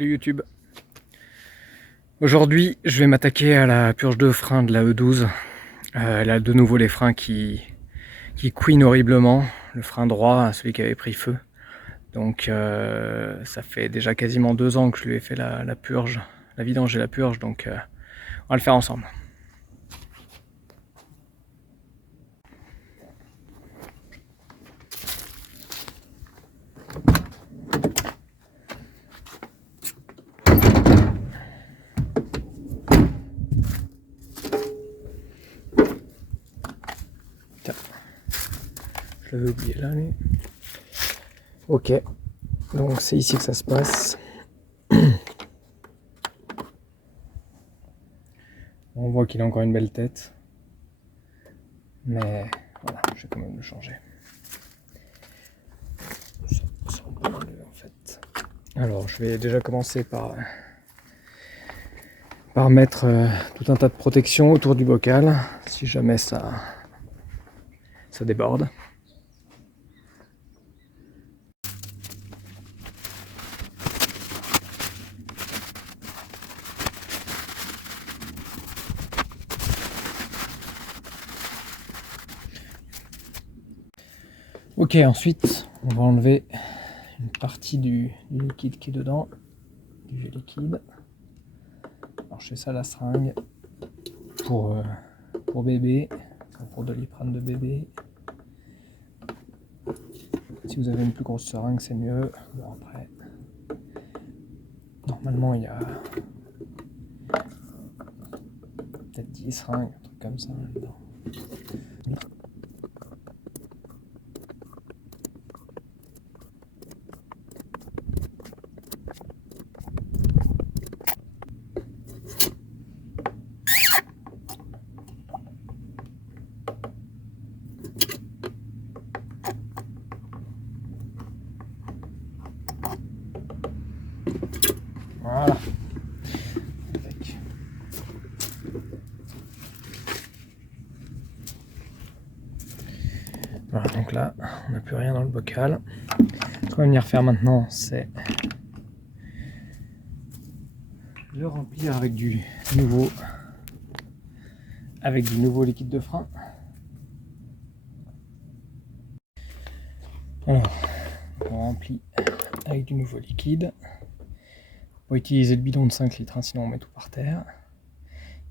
Salut YouTube. Aujourd'hui, je vais m'attaquer à la purge de frein de la E12. Elle a de nouveau les freins qui couinent horriblement. Le frein droit, celui qui avait pris feu. Donc ça fait déjà quasiment 2 ans que je lui ai fait la purge, la vidange et la purge. Donc on va le faire ensemble. Tiens, je l'avais oublié là, lui. Ok, donc c'est ici que ça se passe. On voit qu'il a encore une belle tête. Mais voilà, je vais quand même le changer. Ça, on peut l'enlever, en fait. Alors, je vais déjà commencer par mettre tout un tas de protections autour du bocal, si jamais ça déborde. Ok, ensuite, on va enlever une partie du liquide qui est dedans, du gel liquide. Alors, je fais ça à la seringue pour bébé, pour Doliprane de bébé. Si vous avez une plus grosse seringue, c'est mieux. Bon, après, normalement, il y a peut-être 10 seringues, un truc comme ça là-dedans. Voilà. Voilà, donc là, on n'a plus rien dans le bocal. Ce qu'on va venir faire maintenant, c'est le remplir avec du nouveau liquide de frein. Alors, on remplit avec du nouveau liquide. On va utiliser le bidon de 5 litres, hein, sinon on met tout par terre.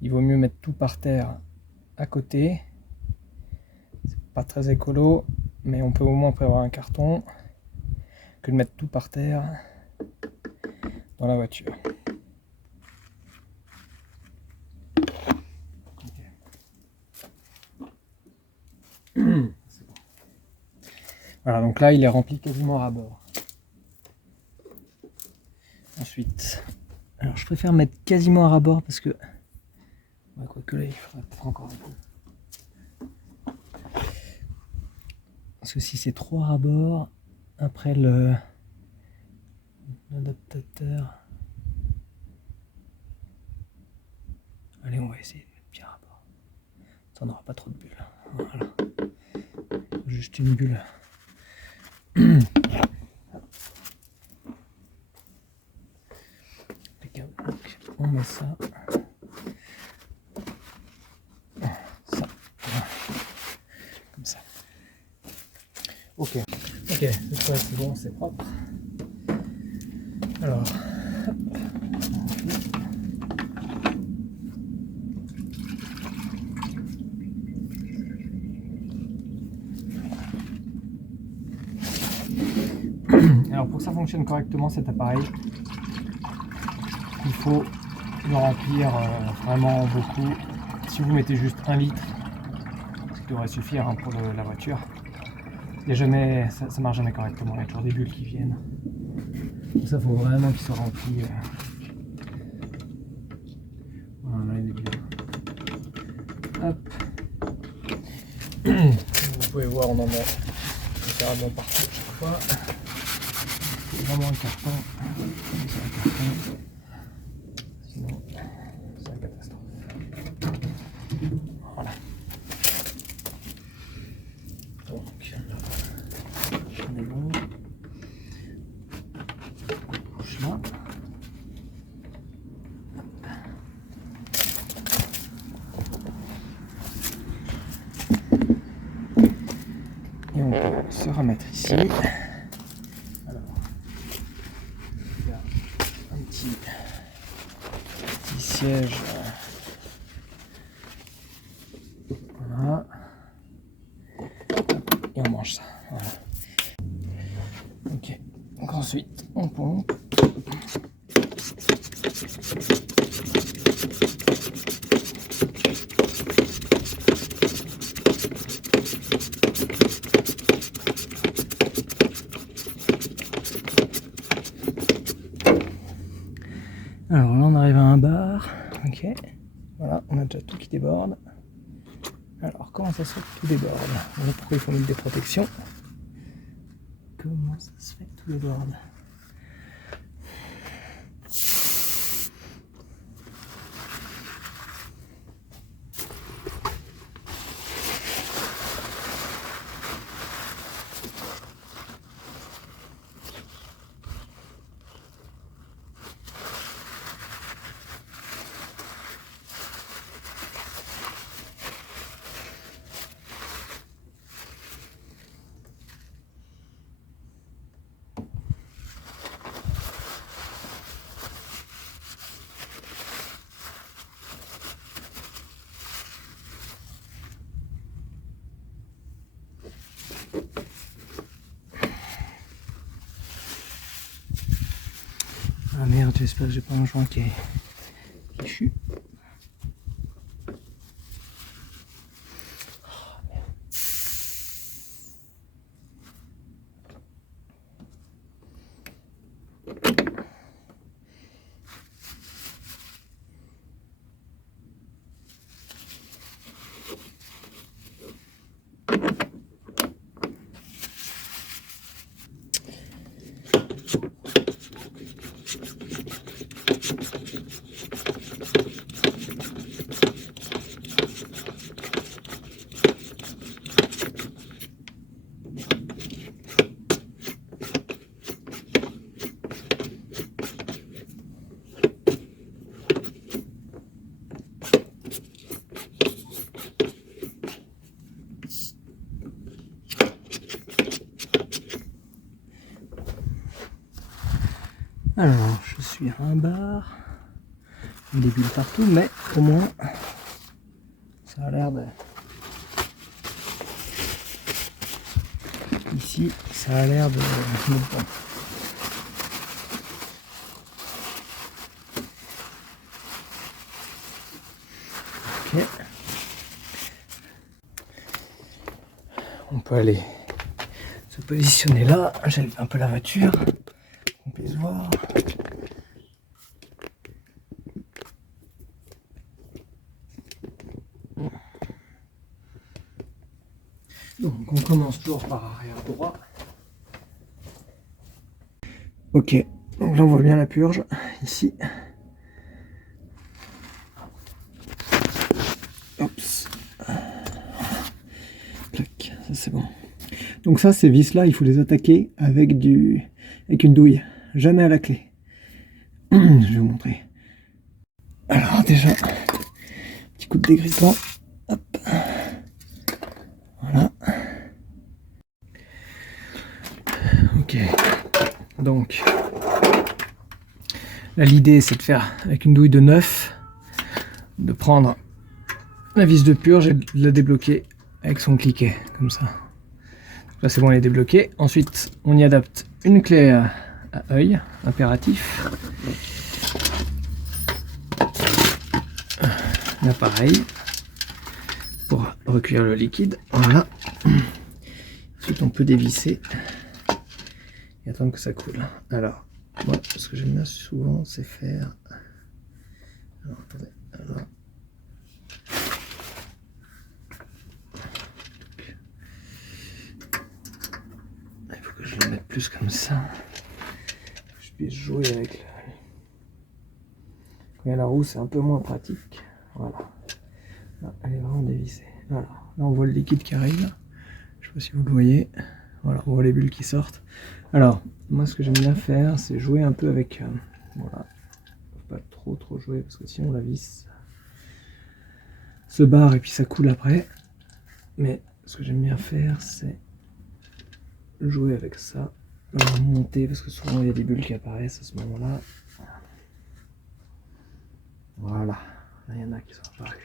Il vaut mieux mettre tout par terre à côté. C'est pas très écolo, mais on peut au moins prévoir un carton que de mettre tout par terre dans la voiture. Okay. Voilà, donc là il est rempli quasiment à bord. Ensuite, alors je préfère mettre quasiment à ras-bord parce que, ouais, quoique là il faudrait peut-être encore un peu. Parce que si c'est trop à ras-bord, après l'adaptateur. Allez, on va essayer de mettre bien à bord. Ça n'aura pas trop de bulles. Voilà. Juste une bulle. Donc, on met ça. Ça. Comme ça. Ok. Ok, cette fois c'est bon, c'est propre. Alors. Alors pour que ça fonctionne correctement cet appareil, il faut le remplir vraiment beaucoup. Si vous mettez juste 1 litre, ce qui devrait suffire, hein, pour la voiture, il y a jamais, ça marche jamais correctement, il y a toujours des bulles qui viennent. Donc ça, faut vraiment qu'il soit rempli. Voilà, il est bien. Hop. Vous pouvez voir, on en met littéralement partout à chaque fois. C'est vraiment un carton. C'est un carton. Sinon, c'est une catastrophe. Voilà. Donc, on est bon. Là. Et on peut se remettre ici. Alors, il y a un petit siège. Voilà. Et on mange ça. Voilà. Ok. Donc ensuite, on pompe. Alors là, on arrive à un bar. Ok. Voilà, on a déjà tout qui déborde. Alors, comment ça se fait que tout déborde? Voilà pourquoi il faut mettre des protections. Comment ça se fait que tout déborde? Ah merde, j'espère que j'ai pas un joint qui est fichu. Alors, je suis à un bar. Des bulles partout, mais au moins, ça a l'air de... Ici, ça a l'air de bon. Ok. On peut aller se positionner là. J'élève un peu la voiture. On peut se voir. Donc on commence toujours par arrière droit. Ok, donc là on voit bien la purge, ici. Oups. Clac, ça c'est bon. Donc ça, ces vis là, il faut les attaquer avec une douille, jamais à la clé. Je vais vous montrer. Alors déjà, petit coup de dégrippement. Hop. Voilà. Ok. Donc là, l'idée c'est de faire avec une douille de 9, de prendre la vis de purge et de la débloquer avec son cliquet, comme ça. Donc là c'est bon, elle est débloquée. Ensuite, on y adapte une clé à œil, impératif. Là pareil, pour recueillir le liquide. Voilà. Ensuite on peut dévisser et attendre que ça coule. Alors, moi, ce que j'aime bien souvent, c'est faire... Alors, attendez. Alors... Il faut que je le mette plus comme ça. Que je puisse jouer avec le... Quand il y a la roue, c'est un peu moins pratique. Voilà. Là, elle est vraiment dévissée. Voilà. Là, on voit le liquide qui arrive. Je sais pas si vous le voyez. Voilà, on voit les bulles qui sortent. Alors, moi, ce que j'aime bien faire, c'est jouer un peu avec... voilà. Faut pas trop jouer, parce que sinon, la vis se barre et puis ça coule après. Mais ce que j'aime bien faire, c'est jouer avec ça, le remonter parce que souvent il y a des bulles qui apparaissent à ce moment-là. Voilà, là il y en a qui sont apparus.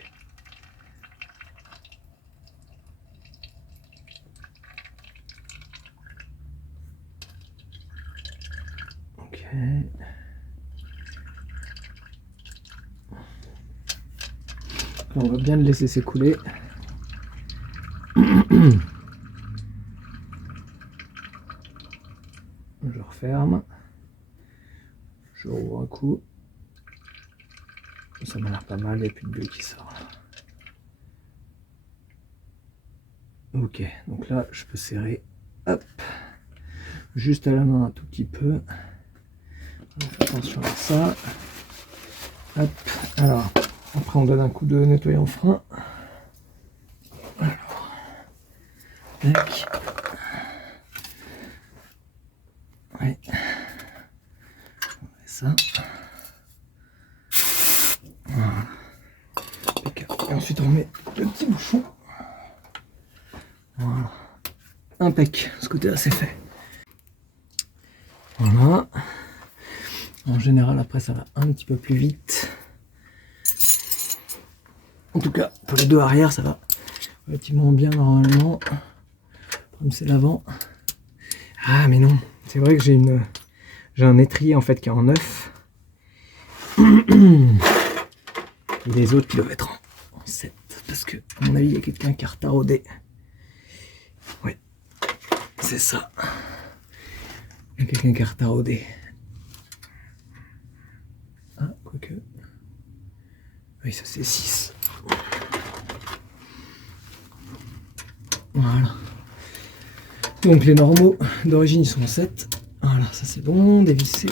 Ok. Là, on va bien le laisser s'écouler. Je referme. Je rouvre un coup. Ça m'a l'air pas mal, il n'y a plus de bulle qui sort. Ok, donc là je peux serrer, hop, juste à la main un tout petit peu. Donc, attention à ça. Hop, alors après on donne un coup de nettoyant frein. Alors, tac. Ouais. Ça. Voilà. Et ensuite on met le petit bouchon. Voilà. Impec, ce côté-là c'est fait. Voilà. En général après ça va un petit peu plus vite. En tout cas pour les deux arrière ça va relativement bien normalement. Comme c'est l'avant. Ah mais non, c'est vrai que j'ai un étrier en fait qui est en neuf. Et les autres qui doivent être en 7. Parce que à mon avis il y a quelqu'un qui a retardé. Ouais, c'est ça. Il y a quelqu'un qui a retardé. Ah, quoique. Oui, ça c'est 6. Voilà. Donc les normaux d'origine ils sont en 7. Voilà, ça c'est bon, dévissé.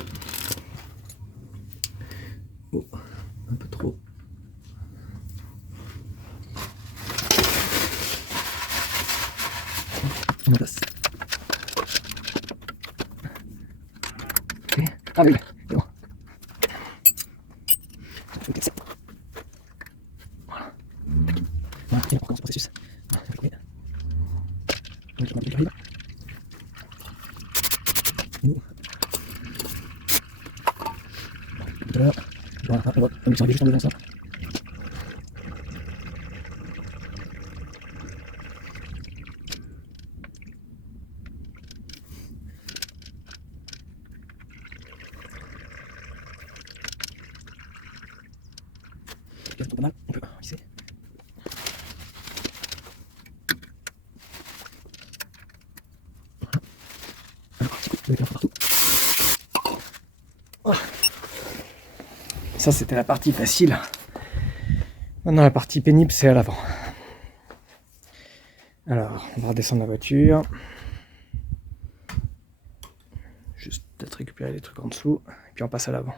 Oh, un peu trop. On place. Ok. Ah oui, c'est bon. Faut que ça. Voilà. Voilà, et on recommence le processus. Voilà. Donc on va mettre le voilà, voilà, on s'en juste en devant ça. Pas mal, on peut visser. Alors, petit coup de pierre partout. Voilà. Ça c'était la partie facile. Maintenant la partie pénible c'est à l'avant. Alors on va redescendre la voiture. Juste peut-être récupérer les trucs en dessous. Et puis on passe à l'avant.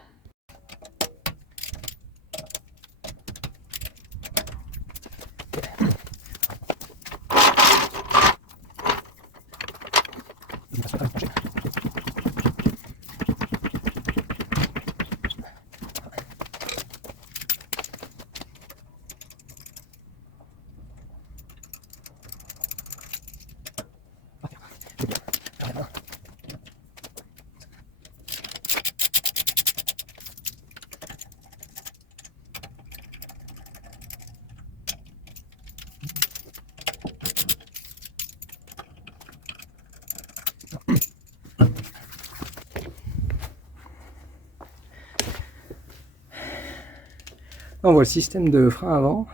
Là, on voit le système de frein avant,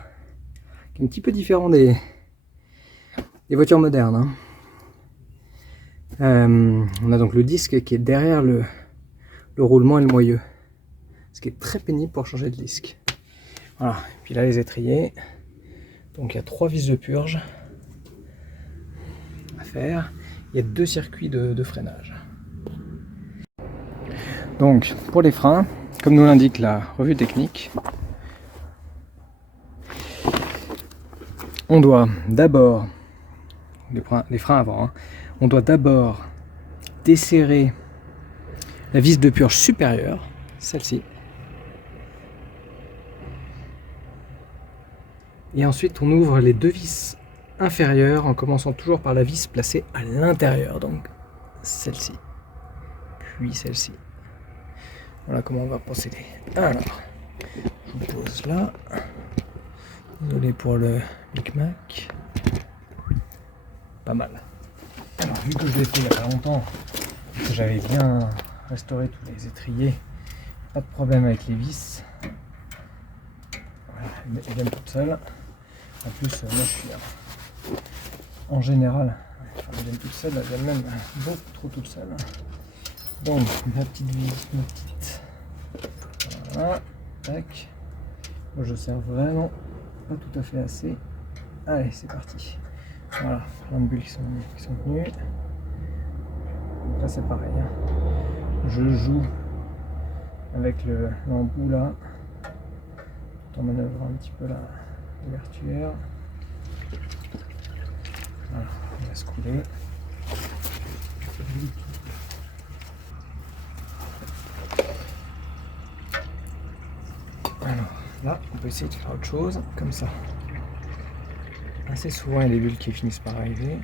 qui est un petit peu différent des voitures modernes. On a donc le disque qui est derrière le roulement et le moyeu, ce qui est très pénible pour changer de disque. Voilà, et puis là les étriers, donc il y a 3 vis de purge à faire, il y a 2 circuits de freinage. Donc pour les freins, comme nous l'indique la revue technique, on doit d'abord, les freins avant, hein, on doit d'abord desserrer la vis de purge supérieure, celle-ci, et ensuite on ouvre les 2 vis inférieures en commençant toujours par la vis placée à l'intérieur, donc celle-ci, puis celle-ci. Voilà comment on va procéder. Alors, je vous pose là. Désolé pour le micmac. Pas mal. Alors, vu que je l'ai fait il y a pas longtemps, que j'avais bien restauré tous les étriers, pas de problème avec les vis. Voilà, elles viennent toutes seules. En plus, moi je suis en général, enfin, elles viennent toutes seules, elles viennent même beaucoup trop toutes seules. Donc, ma petite vis, ma petite. Voilà, tac. Moi je sers vraiment pas tout à fait assez. Allez, c'est parti. Voilà, plein de bulles qui sont tenues. Donc là c'est pareil. Hein. Je joue avec l'embout là, tout en manœuvrant un petit peu l'ouverture. Voilà, on laisse couler. Alors là, on peut essayer de faire autre chose, comme ça. Assez souvent, il y a des bulles qui finissent par arriver.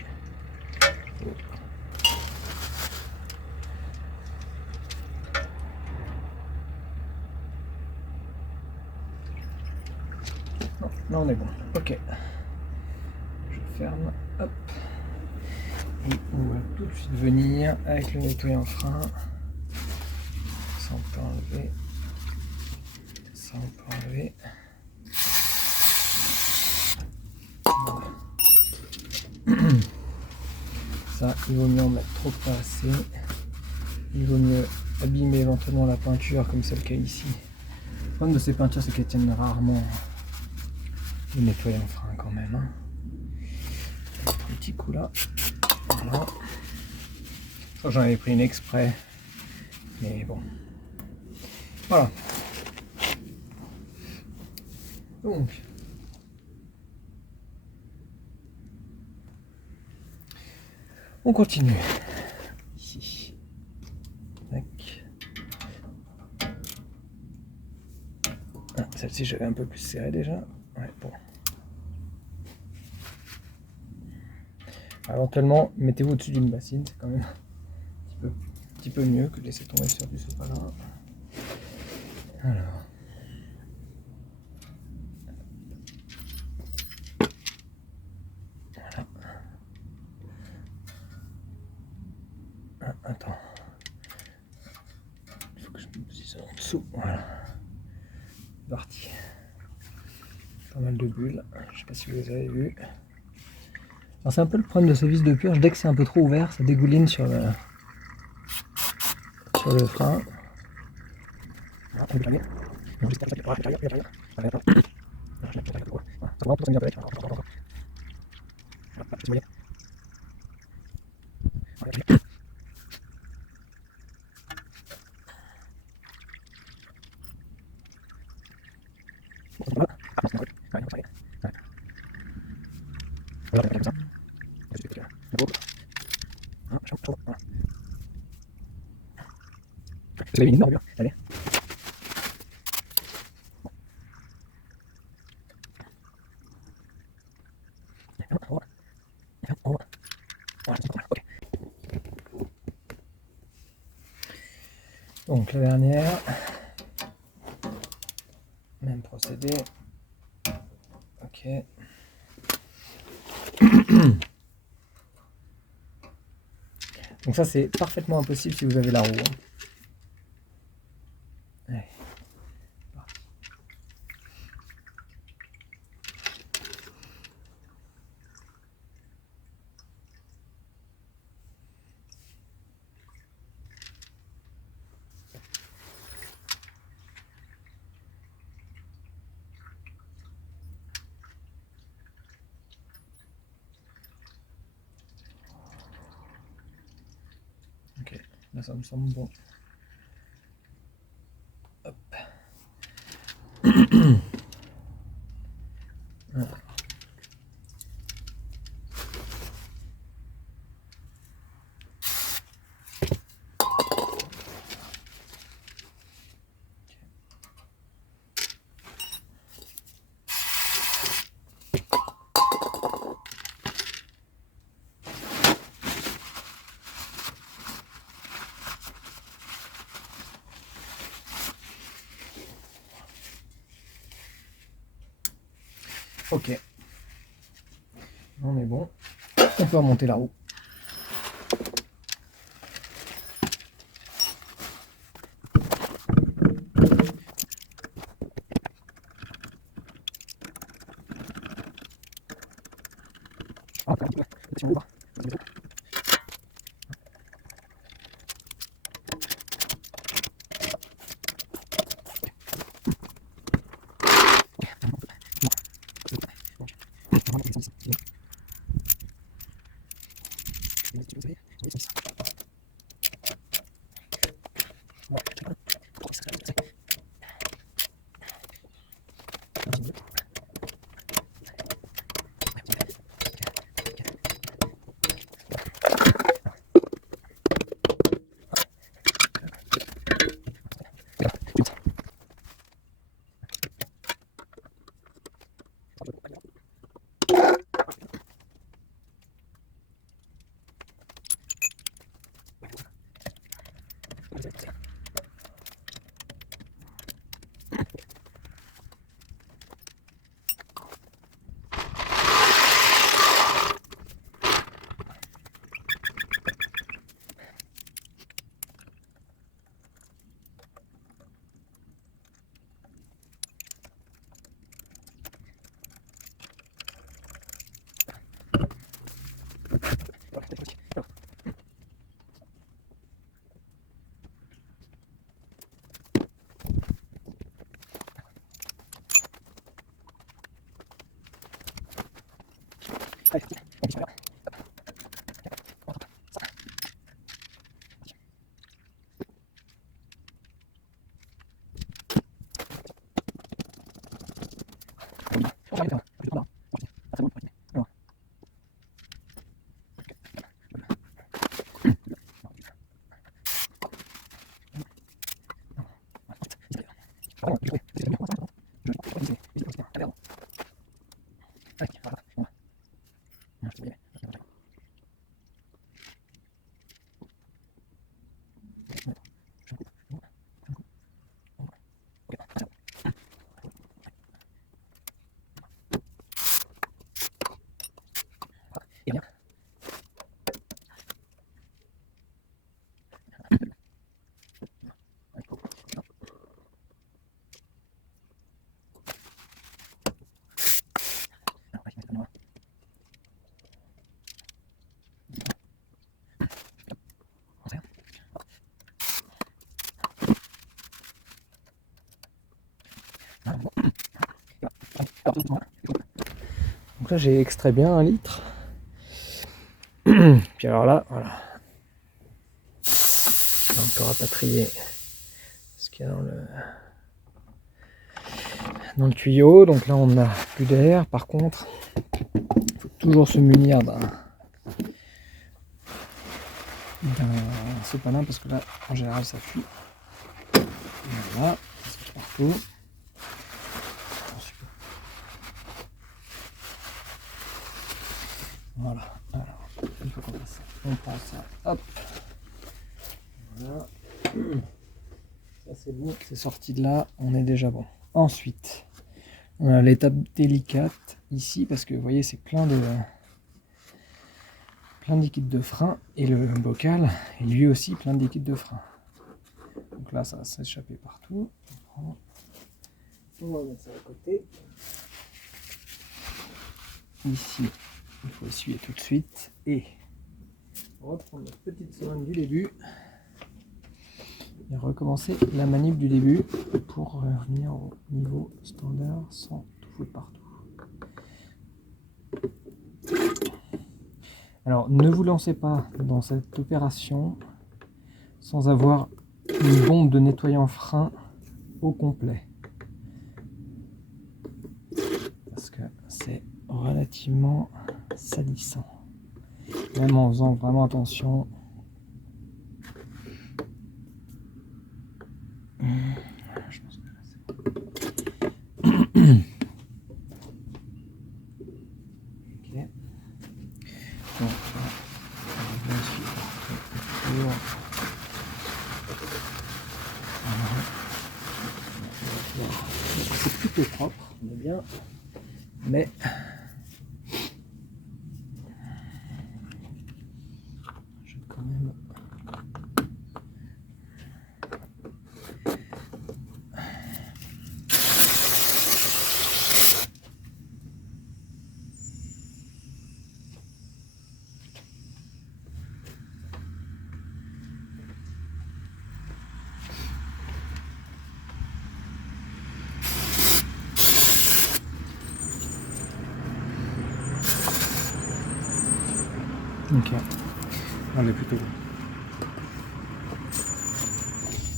Non, là on est bon. Ok. Je ferme. Hop. Et on va tout de suite venir avec le nettoyant frein. Ça on peut enlever. Ça on peut enlever. Voilà. Ça, il vaut mieux en mettre trop pas assez. Il vaut mieux abîmer éventuellement la peinture comme c'est le cas ici. Le problème de ces peintures, c'est qu'elles tiennent rarement le nettoyant frein quand même. Hein. Un petit coup là. Voilà. Je crois que j'en avais pris une exprès. Mais bon. Voilà. Donc. On continue. Ici. Tac. Ah, celle-ci, j'avais un peu plus serré déjà. Ouais, bon. Alors, éventuellement, mettez-vous au-dessus d'une bassine, c'est quand même un petit peu mieux que de laisser tomber sur du sopalin. Alors. Voilà. Ah, attends. Il faut que je me positionne en dessous. Voilà. Parti. Pas mal de bulles. Je sais pas si vous les avez vues. Alors c'est un peu le problème de ces vis de purge. Dès que c'est un peu trop ouvert, ça dégouline sur le frein. Allez. Donc la dernière, même procédé. Ok. Donc ça c'est parfaitement impossible si vous avez la roue. Hein. Allez. Ok, là ça me semble bon. Hop. Voilà. Ok. On est bon. On peut remonter la roue. Donc là j'ai extrait bien 1 litre. Puis alors là, voilà. Là, on peut rapatrier ce qu'il y a dans le tuyau. Donc là on n'a plus d'air. Par contre, il faut toujours se munir d'un sopalin parce que là en général ça fuit. Voilà, ça se fait partout. Voilà, alors une fois qu'on a ça, on prend ça, hop, voilà, ça c'est bon, c'est sorti de là, on est déjà bon. Ensuite, on a l'étape délicate ici parce que vous voyez c'est plein de liquide de frein et le bocal est lui aussi plein de liquide de frein. Donc là ça va s'échapper partout. On va mettre ça à côté. Ici, il faut essuyer tout de suite et reprendre notre petite seringue du début et recommencer la manip du début pour revenir au niveau standard sans tout foutre partout. Alors ne vous lancez pas dans cette opération sans avoir une bombe de nettoyant frein au complet parce que c'est relativement salissant, même en faisant vraiment attention. Je pense que là, c'est bon. Ok. Donc là, on va vérifier toujours. C'est plutôt propre, on est bien. Mais je vais quand même ok, on est plutôt bon.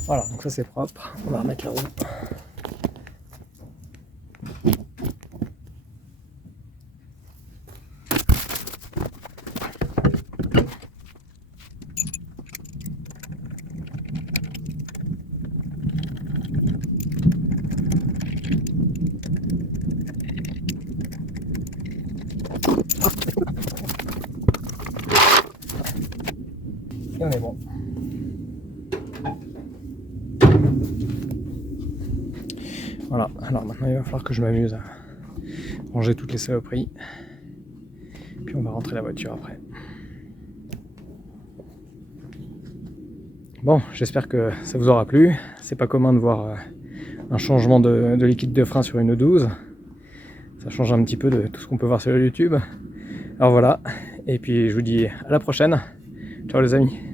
Voilà, donc ça c'est propre. On va remettre la roue. Et on est bon. Voilà, alors maintenant il va falloir que je m'amuse à ranger toutes les saloperies. Puis on va rentrer la voiture après. Bon, j'espère que ça vous aura plu. C'est pas commun de voir un changement de liquide de frein sur une 12. Ça change un petit peu de tout ce qu'on peut voir sur YouTube. Alors voilà, et puis je vous dis à la prochaine. Ciao les amis.